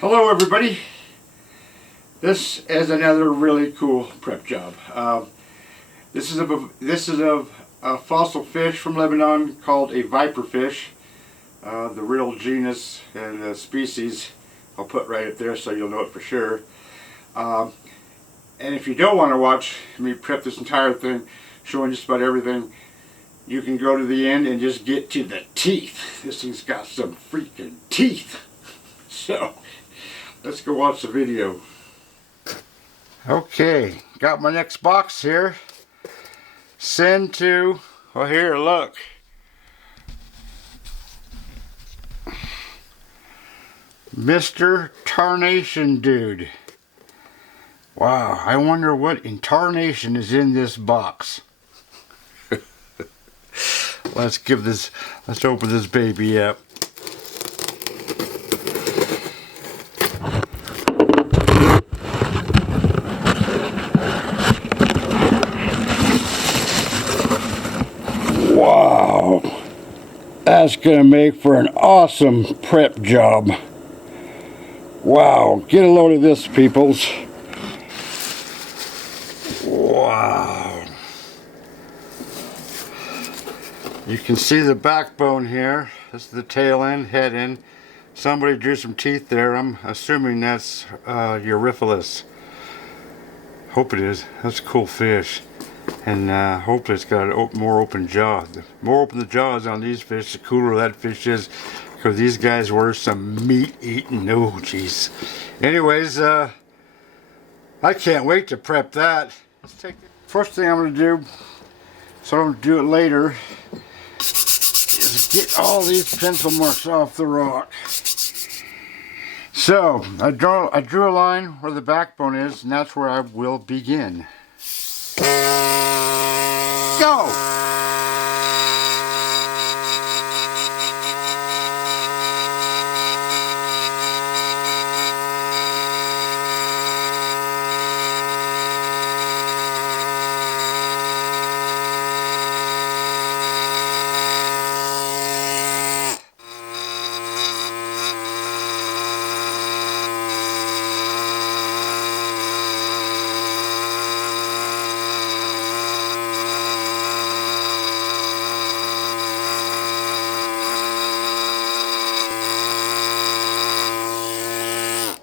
Hello everybody, this is another really cool prep job. This is of a fossil fish from Lebanon called a viperfish. The real genus and species I'll put right up there so you'll know it for sure. And if you don't want to watch me prep this entire thing, showing just about everything, you can go to the end and just get to the teeth. This thing's got some freaking teeth. So, let's go watch the video. Okay, got my next box here. Send to, well here, look. Mr. Tarnation Dude. Wow, I wonder what in tarnation is in this box. Let's open this baby up. Wow, that's gonna make for an awesome prep job. Wow, get a load of this, peoples. Wow. You can see the backbone here. This is the tail end, head end. Somebody drew some teeth there. I'm assuming that's Eurypylus. Hope it is. That's a cool fish. And hopefully it's got a more open jaw. The more open the jaw is on these fish, the cooler that fish is. Because these guys were some meat eating. Oh, jeez. Anyways, I can't wait to prep that. First thing I'm going to do, so I'm going to do it later, is get all these pencil marks off the rock. So, I drew a line where the backbone is, and that's where I will begin. Go!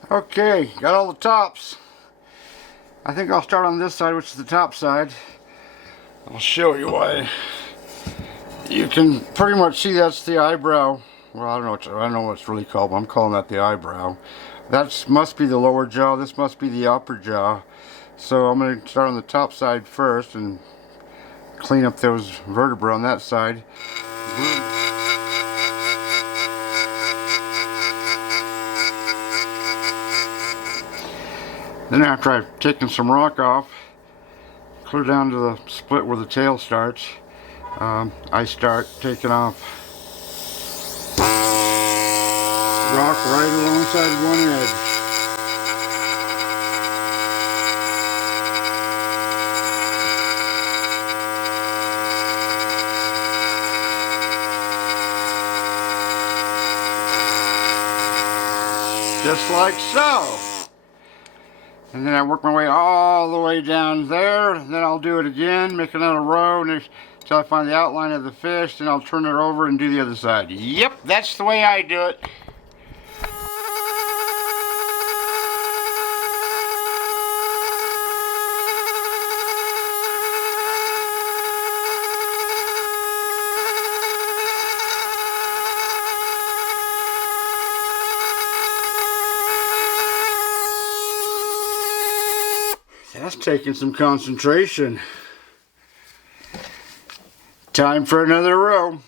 Okay, got all the tops. I think I'll start on this side, which is the top side. I'll show you why. You can pretty much see that's the eyebrow. Well, I don't know what it's really called, but I'm calling that the eyebrow. That must be the lower jaw. This must be the upper jaw. So I'm going to start on the top side first and clean up those vertebrae on that side. Then after I've taken some rock off, clear down to the split where the tail starts, I start taking off rock right alongside one edge. Just like so. And then I work my way all the way down there, and then I'll do it again, make another row until I find the outline of the fish, then I'll turn it over and do the other side. Yep, that's the way I do it. That's taking some concentration. Time for another row.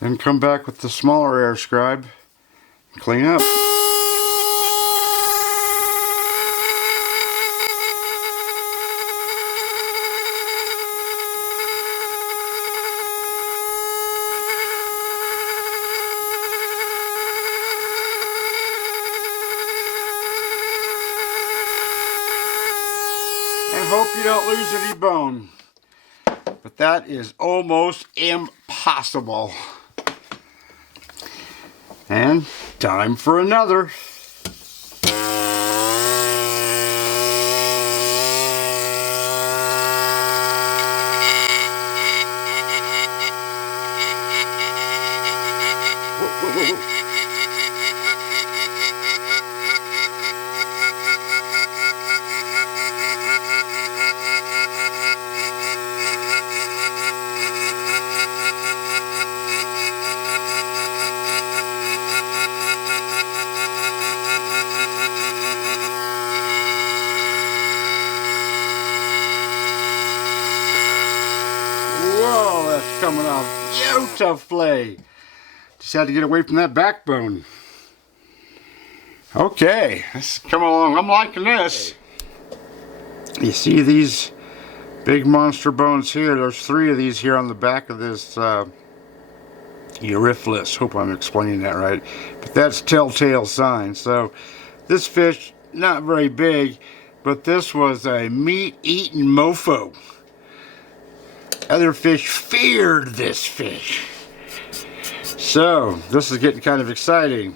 Then come back with the smaller air scribe and clean up. hope you don't lose any bone. But that is almost impossible. And time for another. Whoa, that's coming off beautifully. Just had to get away from that backbone. Okay, let's come along. I'm liking this. You see these big monster bones here? There's 3 of these here on the back of this Euryphilus. Hope I'm explaining that right. But that's telltale sign. So this fish, not very big, but this was a meat-eating mofo. Other fish feared this fish. So this is getting kind of exciting.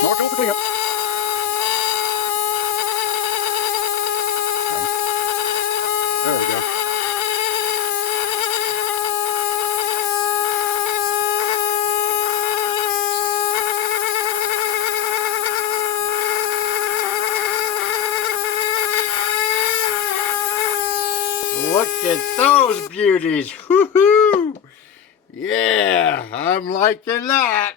Snorkel for cleanup. There we go. Look at those beauties. Woohoo! Yeah, I'm liking that.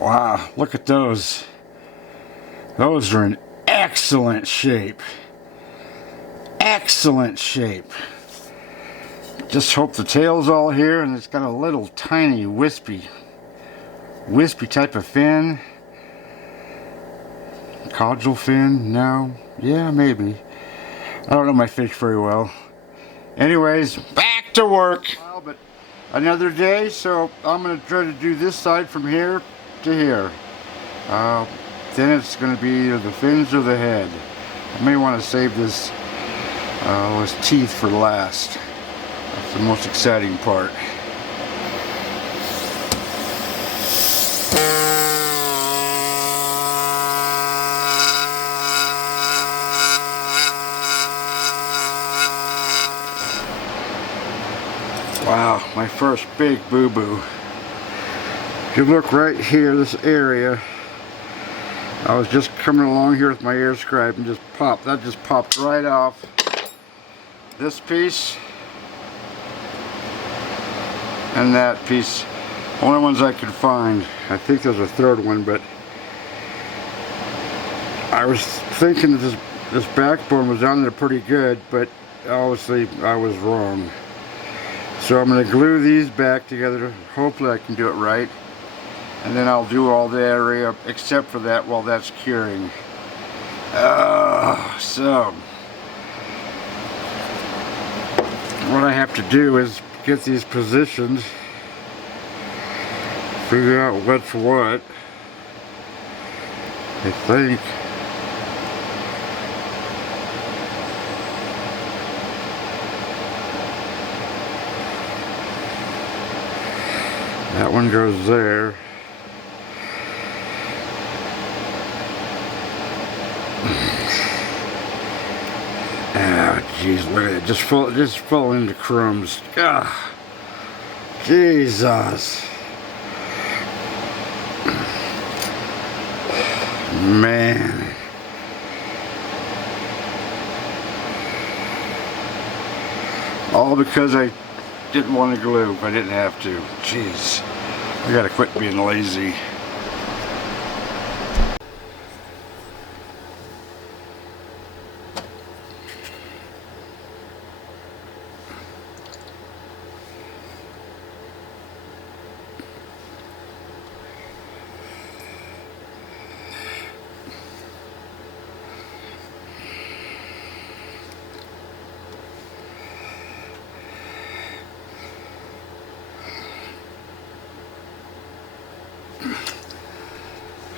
Wow, look at those. Those are in excellent shape. Excellent shape. Just hope the tail's all here and it's got a little tiny wispy type of fin. Caudal fin? No. Yeah, maybe. I don't know my fish very well. Anyways, back to work. But another day, so I'm going to try to do this side from here to here. Then it's going to be either the fins or the head. I may want to save this his teeth for last. That's the most exciting part. Wow, my first big boo-boo. If you look right here, this area, I was just coming along here with my air scribe and that just popped right off. This piece and that piece, only ones I could find. I think there's a third one, but I was thinking that this backbone was on there pretty good, but obviously I was wrong. So I'm going to glue these back together. Hopefully I can do it right. And then I'll do all the area except for that while that's curing. So what I have to do is get these positioned, figure out what's what. I think that one goes there. Oh, jeez, look at it. Just fall into crumbs. Ah, Jesus. Man. All because I didn't want to glue. I didn't have to. Jeez. I gotta quit being lazy.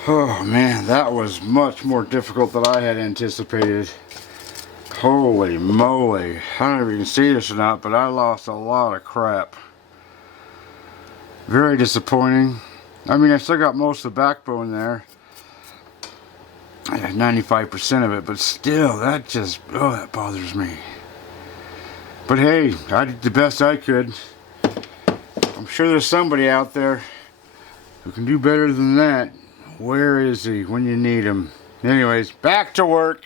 Oh man, that was much more difficult than I had anticipated. Holy moly. I don't know if you can see this or not, but I lost a lot of crap. Very disappointing. I mean, I still got most of the backbone there. I had 95% of it, but still, that just, oh, that bothers me. But hey, I did the best I could. I'm sure there's somebody out there who can do better than that. Where is he when you need him? Anyways, back to work.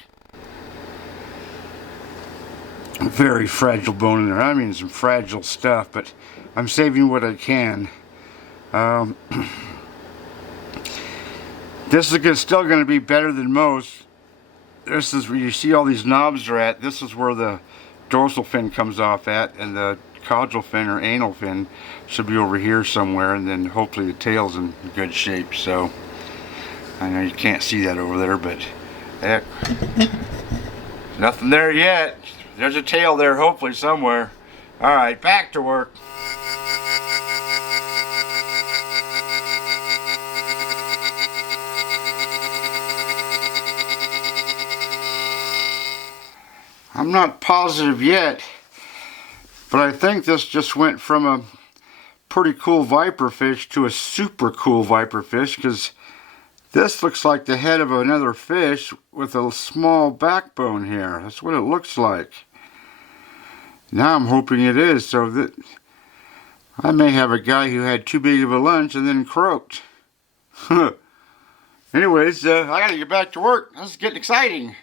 Very fragile bone in there. I mean, some fragile stuff, but I'm saving what I can. This is still going to be better than most. This is where you see all these knobs are at. This is where the dorsal fin comes off at, and the caudal fin or anal fin should be over here somewhere, and then hopefully the tail's in good shape. So I know you can't see that over there, but heck, nothing there yet. There's a tail there hopefully somewhere. Alright, back to work. I'm not positive yet, but I think this just went from a pretty cool viperfish to a super cool viperfish, because this looks like the head of another fish with a small backbone here. That's what it looks like. Now I'm hoping it is, so that I may have a guy who had too big of a lunch and then croaked. Anyways, I gotta get back to work. This is getting exciting.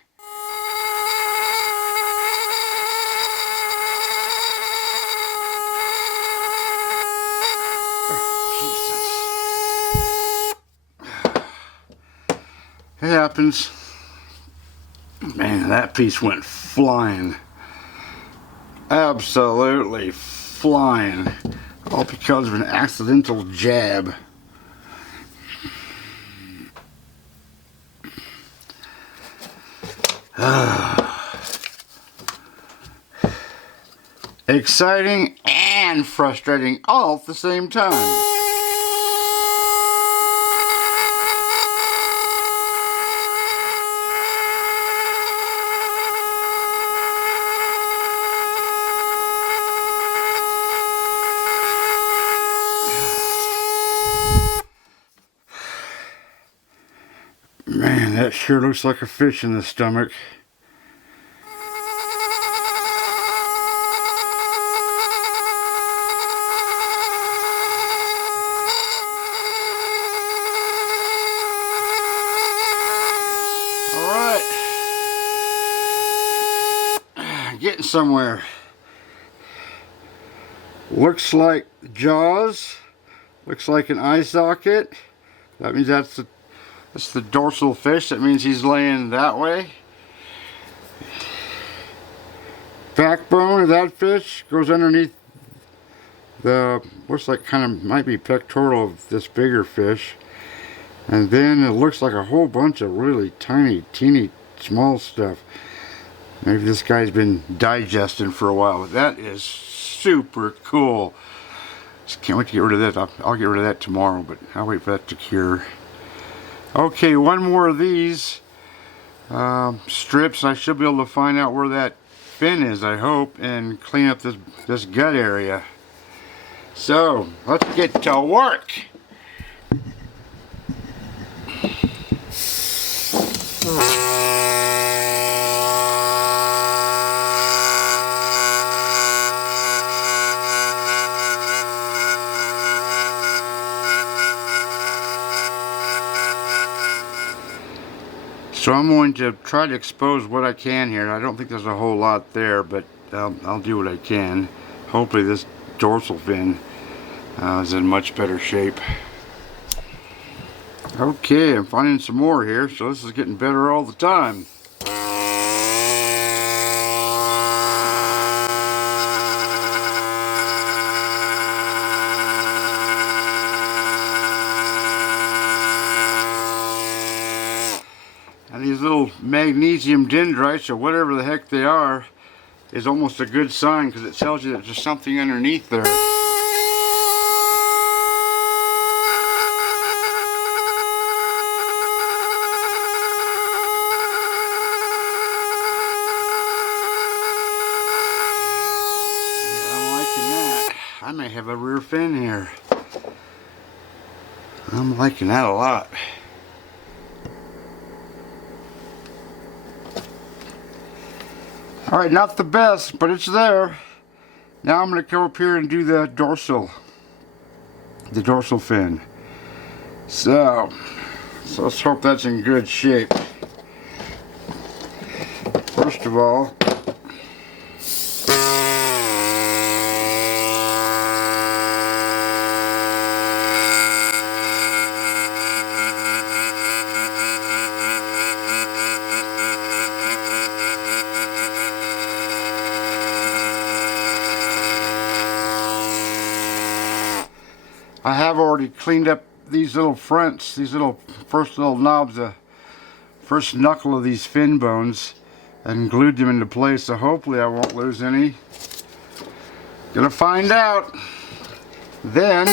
It happens. Man, that piece went flying. Absolutely flying. All because of an accidental jab. Exciting and frustrating all at the same time. Man, that sure looks like a fish in the stomach. Alright. Getting somewhere. Looks like jaws. Looks like an eye socket. That means that's the dorsal fish. That means he's laying that way. Backbone of that fish goes underneath the, looks like kind of, might be pectoral of this bigger fish. And then it looks like a whole bunch of really tiny, teeny, small stuff. Maybe this guy's been digesting for a while. But that is super cool. Just can't wait to get rid of that. I'll get rid of that tomorrow, but I'll wait for that to cure. Okay, one more of these strips. I should be able to find out where that fin is, I hope, and clean up this gut area. So, let's get to work. So I'm going to try to expose what I can here. I don't think there's a whole lot there, but I'll do what I can. Hopefully this dorsal fin is in much better shape. Okay, I'm finding some more here, so this is getting better all the time. And these little magnesium dendrites, or whatever the heck they are, is almost a good sign, because it tells you that there's something underneath there. longer fin here. I'm liking that a lot. Alright, not the best, but it's there. Now I'm going to come up here and do the dorsal fin. So let's hope that's in good shape. First of all, I have already cleaned up these little fronts, these little first little knobs, the first knuckle of these fin bones, and glued them into place, so hopefully I won't lose any. Gonna find out. Then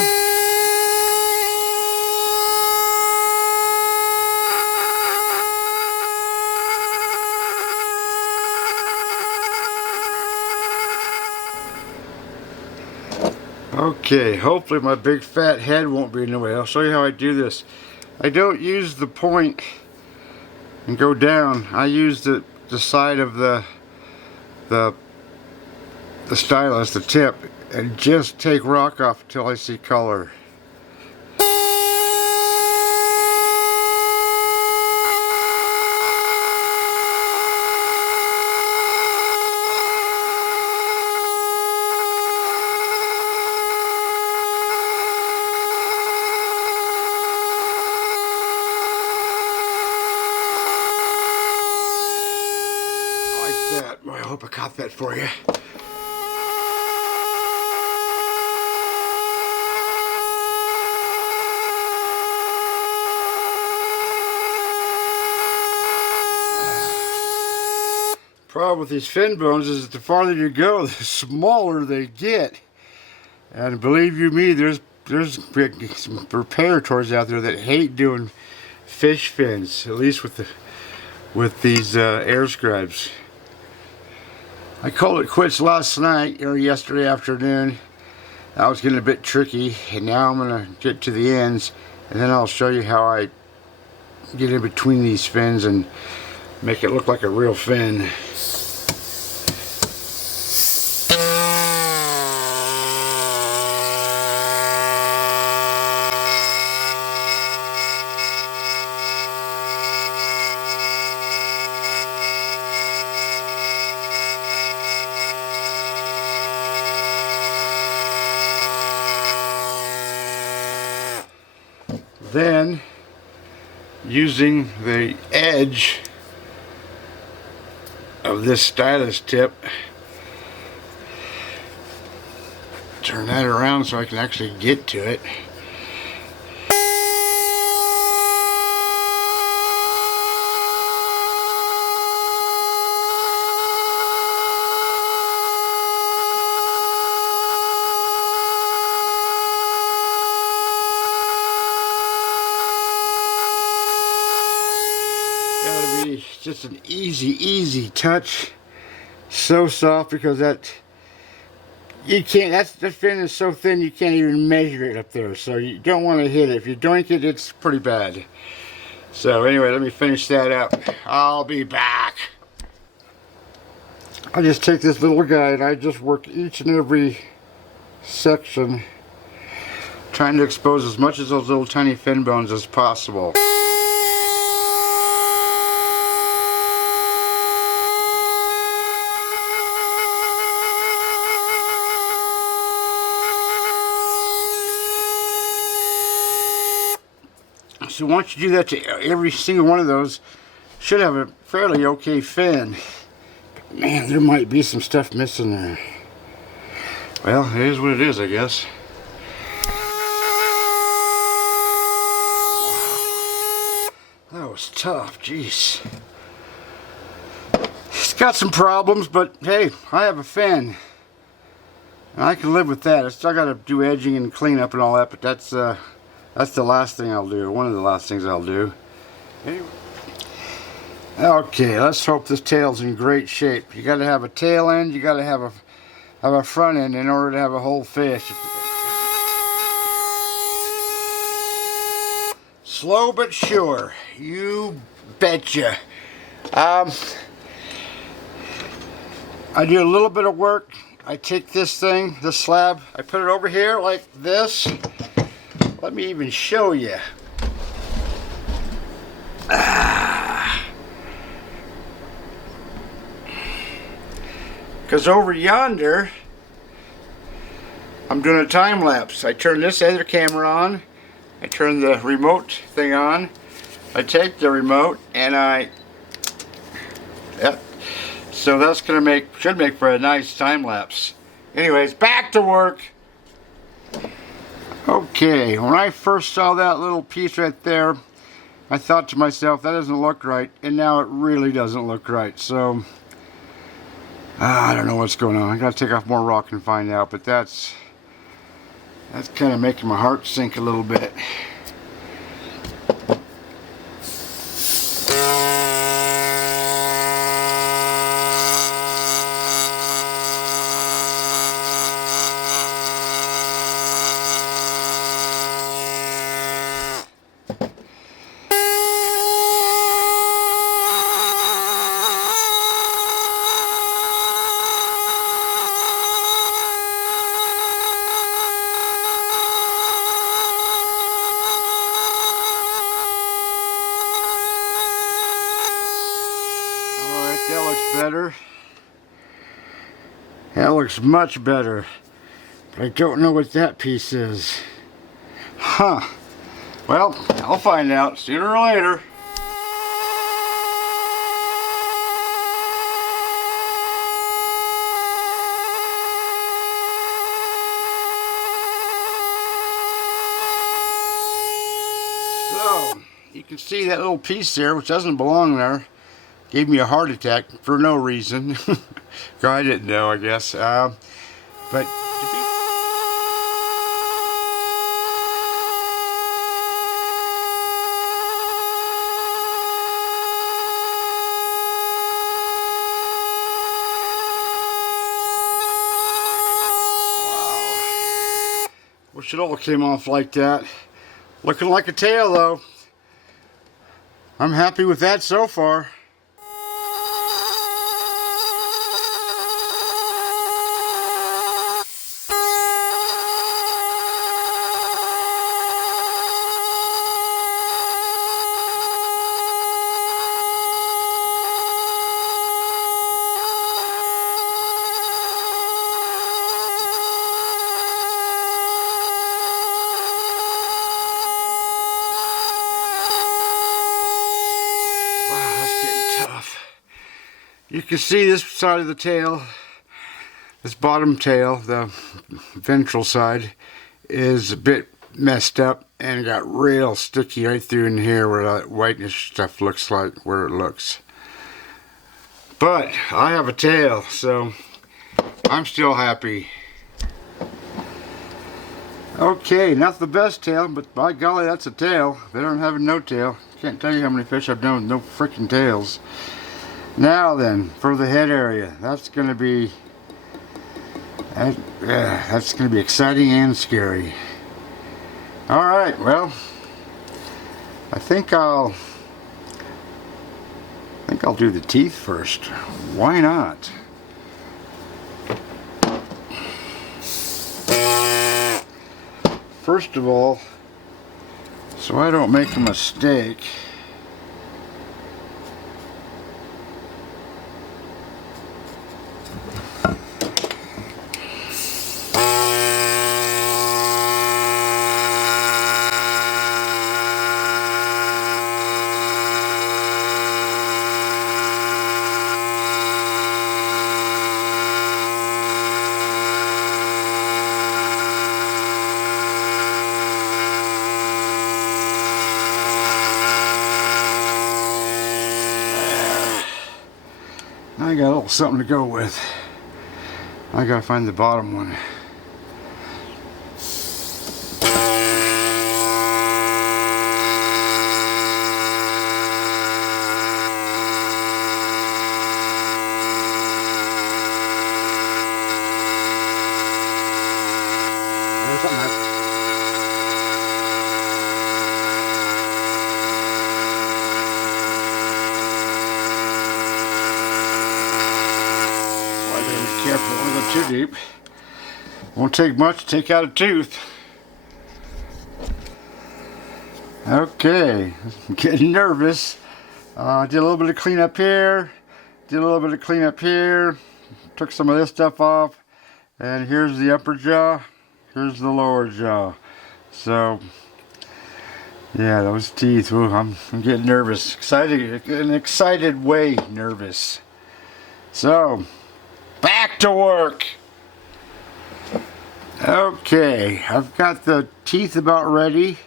okay, hopefully my big fat head won't be in the way. I'll show you how I do this. I don't use the point and go down. I use the side of the stylus, the tip, and just take rock off until I see color. That. Well, I hope I caught that for you. Problem with these fin bones is that the farther you go, the smaller they get. And believe you me, there's some preparators out there that hate doing fish fins, at least with these air scribes. I called it quits last night or yesterday afternoon. That was getting a bit tricky, and now I'm gonna get to the ends, and then I'll show you how I get in between these fins and make it look like a real fin. Then, using the edge of this stylus tip, turn that around so I can actually get to it. Gotta be just an easy touch. So soft, because that fin is so thin you can't even measure it up there. So you don't want to hit it. If you doink it, it's pretty bad. So anyway, let me finish that up. I'll be back. I just take this little guy and I just work each and every section, trying to expose as much of those little tiny fin bones as possible. So once you do that to every single one of those, should have a fairly okay fin. But man, there might be some stuff missing there. Well, it is what it is, I guess. Wow. That was tough, jeez. It's got some problems, but hey, I have a fin. And I can live with that. I still got to do edging and cleanup and all that, but that's the last thing I'll do. One of the last things I'll do. Anyway. Okay, let's hope this tail's in great shape. You got to have a tail end. You got to have a front end in order to have a whole fish. Slow but sure. You betcha. I do a little bit of work. I take this thing, this slab, I put it over here like this. Let me even show you. Because over yonder, I'm doing a time lapse. I turn this other camera on. I turn the remote thing on. I take the remote and yep. So that's gonna should make for a nice time lapse. Anyways, back to work. Okay, when I first saw that little piece right there, I thought to myself, that doesn't look right, and now it really doesn't look right. So I don't know what's going on. I gotta take off more rock and find out, but that's kind of making my heart sink a little bit. That looks better. That looks much better. But I don't know what that piece is. Huh. Well, I'll find out sooner or later. So, you can see that little piece there, which doesn't belong there. Gave me a heart attack for no reason. I didn't know, I guess. But wow. Wish it all came off like that. Looking like a tail though. I'm happy with that so far. Tough. You can see this side of the tail, this bottom tail, the ventral side, is a bit messed up and got real sticky right through in here where that whiteness stuff looks like, where it looks. But I have a tail, so I'm still happy. Okay, not the best tail, but by golly, that's a tail. Better than having no tail. Can't tell you how many fish I've done with no freaking tails. Now then, for the head area, that's going to be exciting and scary. All right, well, I think I'll do the teeth first. Why not? First of all, so I don't make a mistake, I got a little something to go with. I gotta find the bottom one. There's something there. too deep. Won't take much to take out a tooth. Okay, I'm getting nervous. Did a little bit of cleanup here. Did a little bit of cleanup here. Took some of this stuff off. And here's the upper jaw. Here's the lower jaw. So, yeah, those teeth. Ooh, I'm getting nervous. Excited, in an excited way, nervous. So, back to work. Okay, I've got the teeth about ready.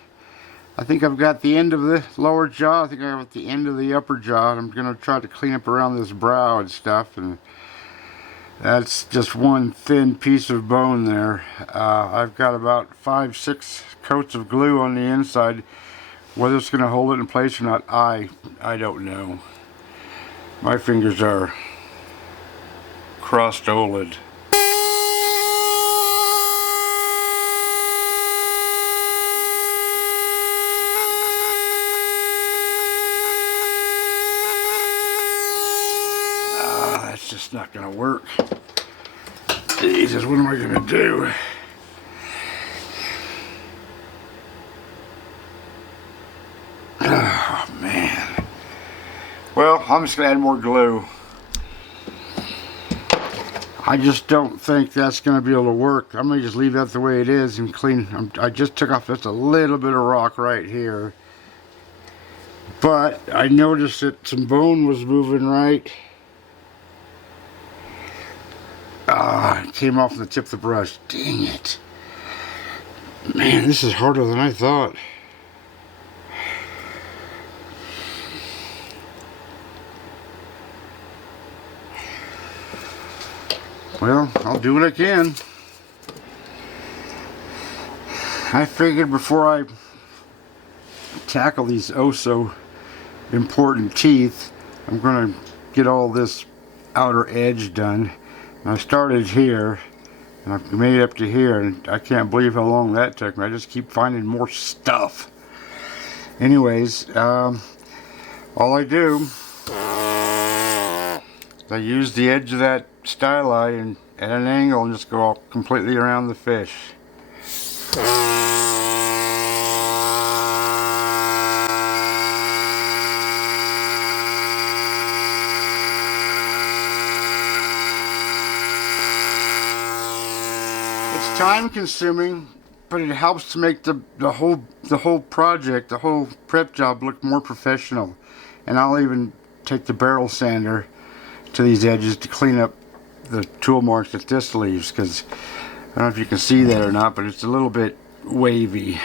I think I've got the end of the lower jaw. I think I have the end of the upper jaw. I'm going to try to clean up around this brow and stuff. And that's just one thin piece of bone there. I've got about 5-6 coats of glue on the inside. Whether it's going to hold it in place or not, I don't know. My fingers are crossed-oled. That's just not going to work. Jesus, what am I going to do? Oh, man. Well, I'm just going to add more glue. I just don't think that's going to be able to work. I'm going to just leave that the way it is and clean. I just took off just a little bit of rock right here. But I noticed that some bone was moving right. It came off the tip of the brush. Dang it. Man, this is harder than I thought. Well, I'll do what I can. I figured before I tackle these oh so important teeth, I'm going to get all this outer edge done. And I started here, and I've made it up to here, and I can't believe how long that took me. I just keep finding more stuff. Anyways, all I do, I use the edge of that styli and at an angle and just go all completely around the fish. It's time consuming, but it helps to make the whole project, the whole prep job look more professional. And I'll even take the barrel sander to these edges to clean up the tool marks that this leaves, because I don't know if you can see that or not, but it's a little bit wavy.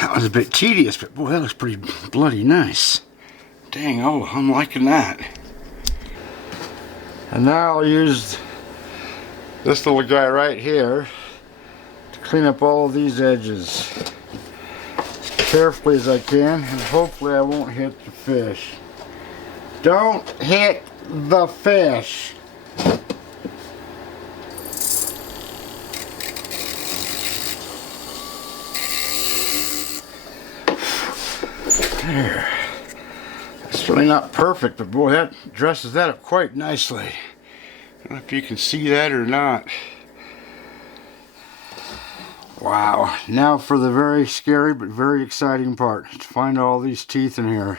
That was a bit tedious, but boy, that looks pretty bloody nice. Dang, oh, I'm liking that. And now I'll use this little guy right here to clean up all of these edges as carefully as I can, and hopefully I won't hit the fish. Don't hit the fish. There. It's really not perfect, but boy, that dresses that up quite nicely. I don't know if you can see that or not. Wow, now for the very scary but very exciting part. To find all these teeth in here.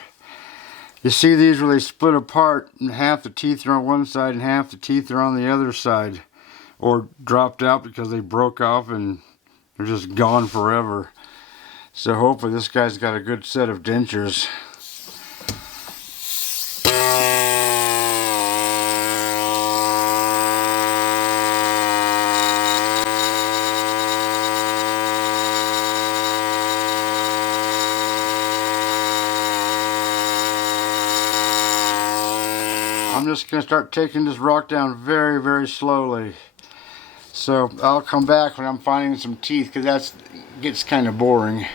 You see these where they split apart and half the teeth are on one side and half the teeth are on the other side. Or dropped out because they broke off and they're just gone forever. So hopefully this guy's got a good set of dentures. I'm just going to start taking this rock down very, very slowly. So I'll come back when I'm finding some teeth, because that gets kind of boring.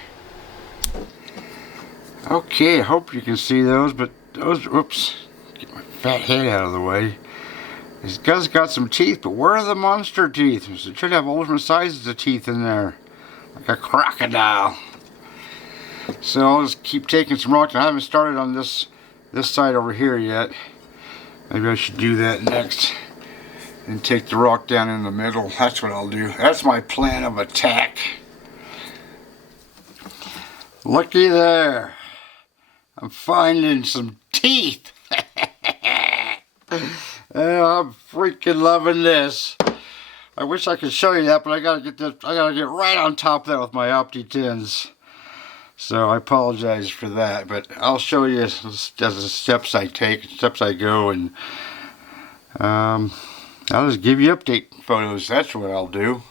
Okay, I hope you can see those, but those, whoops, get my fat head out of the way. This guy's got some teeth, but where are the monster teeth? It should have all different sizes of teeth in there, like a crocodile. So I'll just keep taking some rocks. I haven't started on this side over here yet. Maybe I should do that next and take the rock down in the middle. That's what I'll do. That's my plan of attack. Looky there. I'm finding some teeth. Oh, I'm freaking loving this. I wish I could show you that, but I gotta get right on top of that with my Opti-10s. So I apologize for that, but I'll show you as the steps I take, steps I go, and I'll just give you update photos. That's what I'll do.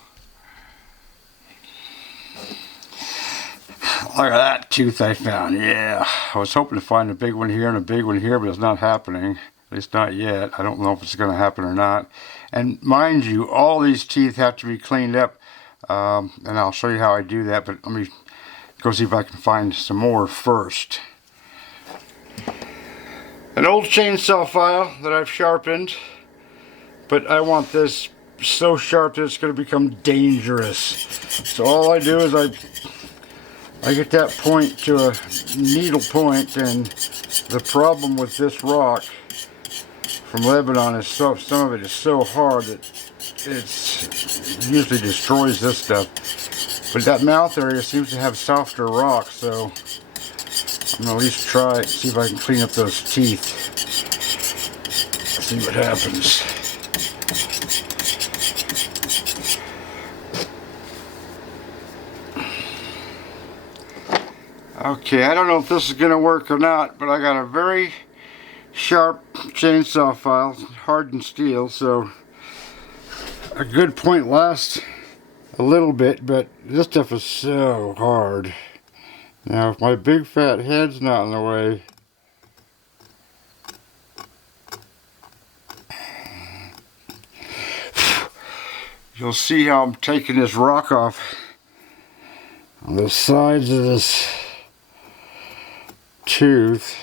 Look at that tooth I found. Yeah, I was hoping to find a big one here and a big one here, but it's not happening. At least not yet. I don't know if it's going to happen or not. And mind you, all these teeth have to be cleaned up, and I'll show you how I do that, but let me go see if I can find some more first. An old chainsaw file that I've sharpened, but I want this so sharp that it's going to become dangerous. So all I do is I get that point to a needle point, and the problem with this rock from Lebanon is some of it is so hard that it usually destroys this stuff. But that mouth area seems to have softer rock, so I'm going to at least try it, see if I can clean up those teeth. See what happens. Okay, I don't know if this is going to work or not, but I got a very sharp chainsaw file, hardened steel, so a good point lasts a little bit, but this stuff is so hard. Now, if my big fat head's not in the way, you'll see how I'm taking this rock off on the sides of this tooth.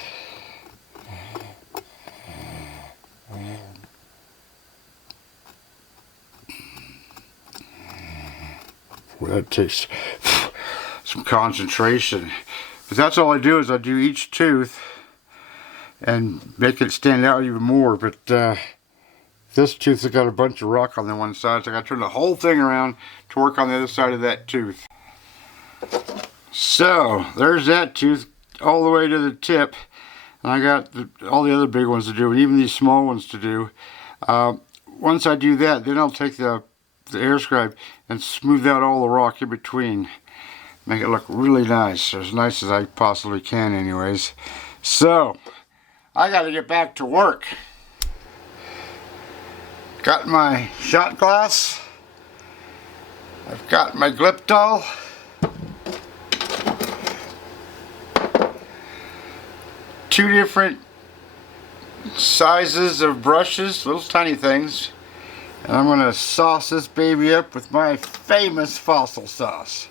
Well, that takes some concentration. But that's all I do is I do each tooth and make it stand out even more. But this tooth has got a bunch of rock on the one side, so I got to turn the whole thing around to work on the other side of that tooth. So there's that tooth all the way to the tip, and I got all the other big ones to do, and even these small ones to do. Once I do that, then I'll take the air scribe and smooth out all the rock in between, make it look really nice, as nice as I possibly can anyways. So I got to get back to work. Got my shot glass, I've got my Gliptol, two different sizes of brushes, little tiny things, and I'm going to sauce this baby up with my famous fossil sauce.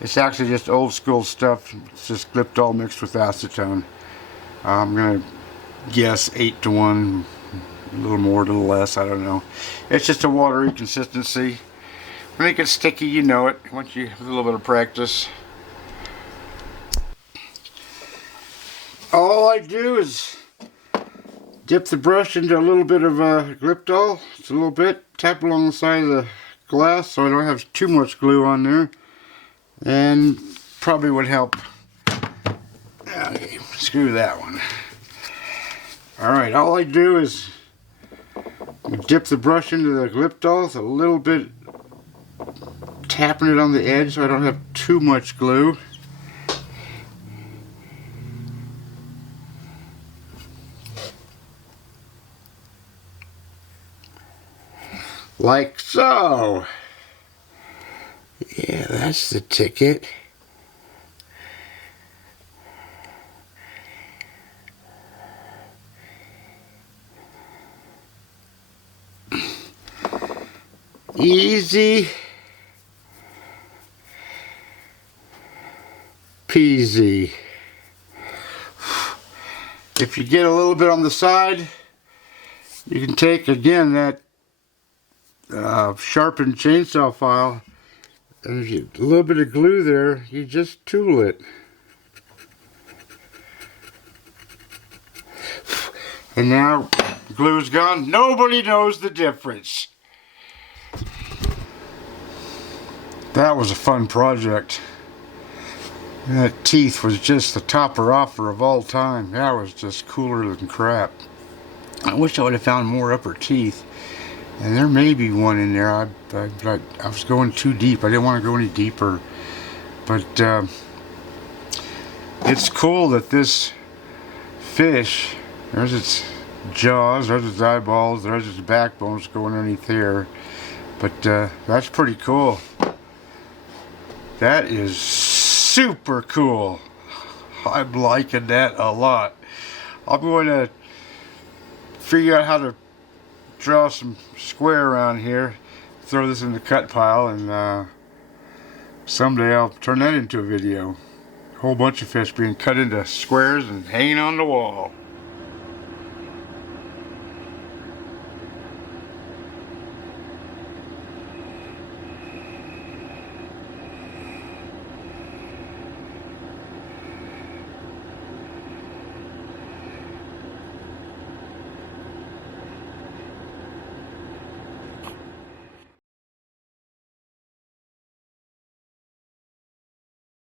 It's actually just old school stuff. It's just Gliptol mixed with acetone. I'm going to guess 8 to 1, a little more, a little less, I don't know. It's just a watery consistency. When it gets sticky, you know it, once you have a little bit of practice. All I do is dip the brush into a little bit of Gliptol, just a little bit, tap along the side of the glass so I don't have too much glue on there, and probably would help. Okay, screw that one. Alright, all I do is dip the brush into the lip doll a little bit, tapping it on the edge so I don't have too much glue. Like so. Yeah, that's the ticket. Easy peasy. If you get a little bit on the side, you can take again that sharpened chainsaw file, and if you a little bit of glue there, you just tool it. And now glue's gone. Nobody knows the difference. That was a fun project. And that teeth was just the topper offer of all time. That was just cooler than crap. I wish I would have found more upper teeth. And there may be one in there. I was going too deep. I didn't want to go any deeper. But it's cool that this fish, there's its jaws, there's its eyeballs, there's its backbones going underneath here. But that's pretty cool. That is super cool. I'm liking that a lot. I'm going to figure out how to draw some square around here, throw this in the cut pile, and someday I'll turn that into a video. A whole bunch of fish being cut into squares and hanging on the wall.